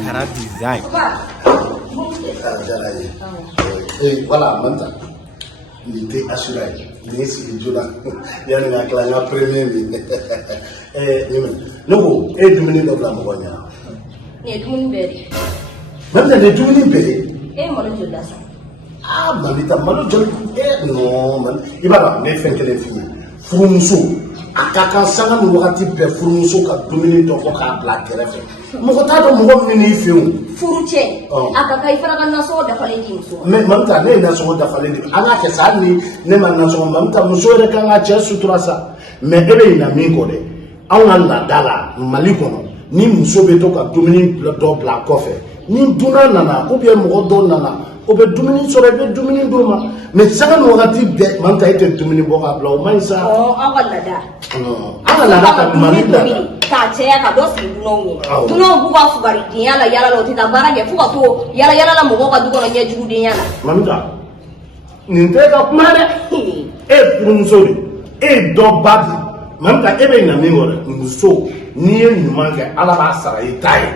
Kara design. Voilà, maintenant. Il était assuré. Il est sur le jour là. Il y a une acclamation première. Non, et du minute de la Mogonia. Il y a du berry. Maintenant, les du minute berry. Et moi, je l'ai ça. Ah, Mamita, Malo, non, man. Il va là, mais fait que les filles. Frumuso. Akaka sanga mu wakati be frumuso ka dumuni to ko ka bla kerefe. Mo ko ta do mo ni fiu. Furuche. Akaka ifara kan naso da fale di muso. Mais Mamita ne na so da fale di. Ana ke sa ni ne man na so Mamita muso re kan ga che sutura sa. Mais ebe ina mi ko de. Aw na dala Mali kono. Ni muso be to ka dumuni do bla kofe. Ni duna nana ou bien mo do nana. O be dumuni so be dumuni do ma. Mais sanga mu wakati be Mamita ite dumuni bo ka bla o mai sa. Oh, awala da. Ala la ka mami la ka cɛ ka dɔ sigi dunanw ye dunanw b'u ka fugaridinya la yala la o tɛ taa baara kɛ fo ka to yala yala la mɔgɔw ka du kɔnɔ ɲɛjugudenya la. Mamita nin tɛ ka kuma dɛ e furumuso de e ye dɔ ba di Mamita e bɛ ɲina min kɔ dɛ muso n'i ye ɲuman kɛ Ala b'a sara i ta ye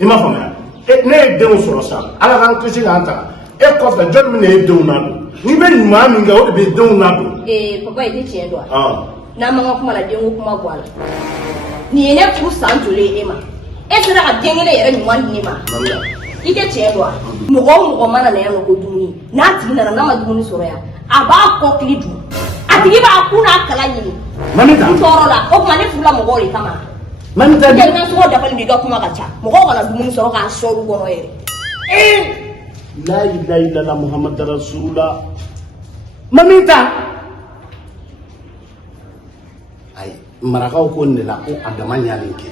i m'a faamuya ne ye denw sɔrɔ sa Ala k'an kisi k'an tanga e kɔfɛ jɔn min de ye denw nadon n'i bɛ ɲuman min kɛ o de bɛ denw nadon. Papa i tɛ tiɲɛ dɔn wa. N'a ma kuma la denko kuma bɔ a la nin ye ne furu san joli e ma e sera ka den kelen yɛrɛ ɲuman di ne ma i tɛ tiɲɛ dɔn wa mɔgɔ o mɔgɔ mana na yan nɔ ko dumuni n'a tigi nana n'a ma dumuni sɔrɔ yan a b'a kɔkili dun a tigi b'a kun n'a kala ɲini n tɔɔrɔ la o tuma ne furula mɔgɔw de kama Mamita ni nasɔngɔ dafalen b'i ka kuma ka ca mɔgɔw kana dumuni sɔrɔ k'a sɔɔru kɔnɔ yɛrɛ la ilaha illallah Muhammad rasulullah Mamita ay marakaw ko ne la ko adama ɲani kɛ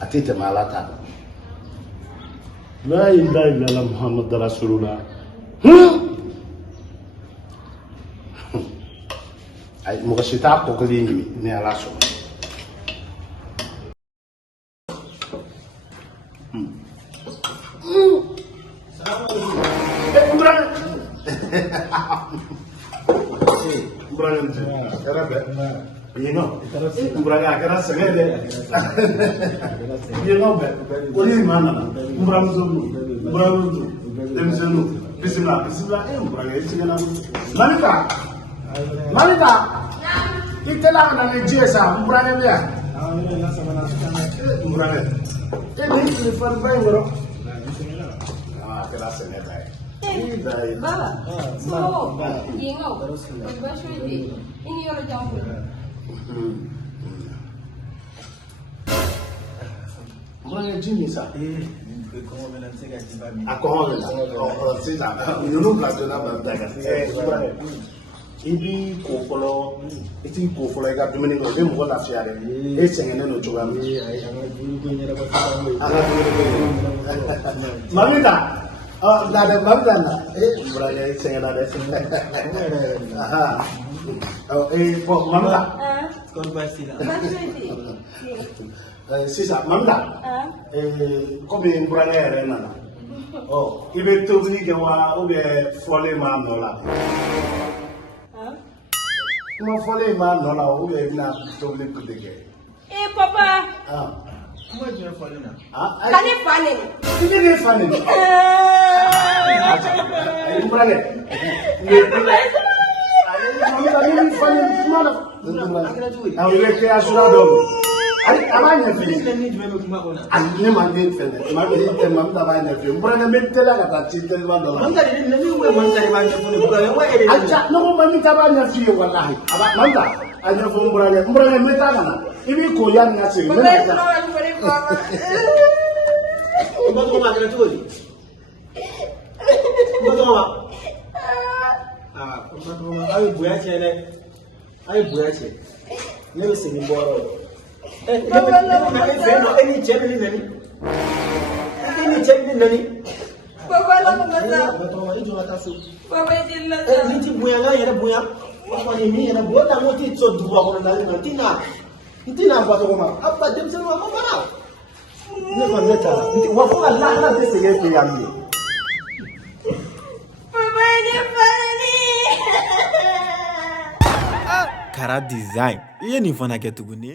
a tɛ tɛmɛ Ala ta la ilaha illallah Muhammad rasulullah ay mɔgɔ si t'a kɔkili ɲimi ni Ala sɔnna Mbranga kara sengede yeno be oni mana mbramu demsenu bismillah mbranga isingena Mamita itela na ne jesa mbranga bia mbranga ni fan bay woro kara sengede Baba, so, yengo, basho ini yoro jambu. Mbranga jini sa akohole la sita yunu plateau na bandaga ibi ko folo iti ko folo ga dumuni ko be mo la fiare e sengene no chuga mi Mamita la de Mamita na mbranga sengena de aha po Mamita kon basila sisa Mamita comme mbranga yɛrɛ nana i bɛ tobili kɛ wa ou bien fɔlen m'a nɔ la kuma fɔlen m'a nɔ la ou bien i bɛna tobili de kɛ Papa kuma jumɛn fɔlen na ka ne fa neni i bɛ ne fa neni mbranga Mamita ni min fa neni kuma la i bɛ kɛ asura dɔ a b'a ɲɛfɛ ne ma den fɛnɛ Mamita b'a ɲɛfɛ mbranga bɛ teliya ka taa ci teliman dɔ la ne ko Mamita b'a ɲɛfɛ ye walahi Mamita a ɲɛfɔ mbranga n bɛ taa ka na i b'i ko yanni ka segin ayi bonya cɛ dɛ ayi bonya cɛ ne bɛ segin bɔyɔrɔ la ne fɛ yen nɔ e ni cɛ bɛ ni nani e ni cɛ bɛ ni nani Papa la ko masa i jɔ ka taa so Papa i la ni ti bonya n ka yɛrɛ bonya o kɔni min yɛrɛ bonya o la n ko t'i to duguba kɔnɔ na n ti na ba tɔgɔ ma a ba denmisɛnnin ma baara ne kɔni ne taara wa fo ka lahara tɛ segin e fɛ yan bilen Papa ni fani Kara design. I ye nin fana kɛ tuguni.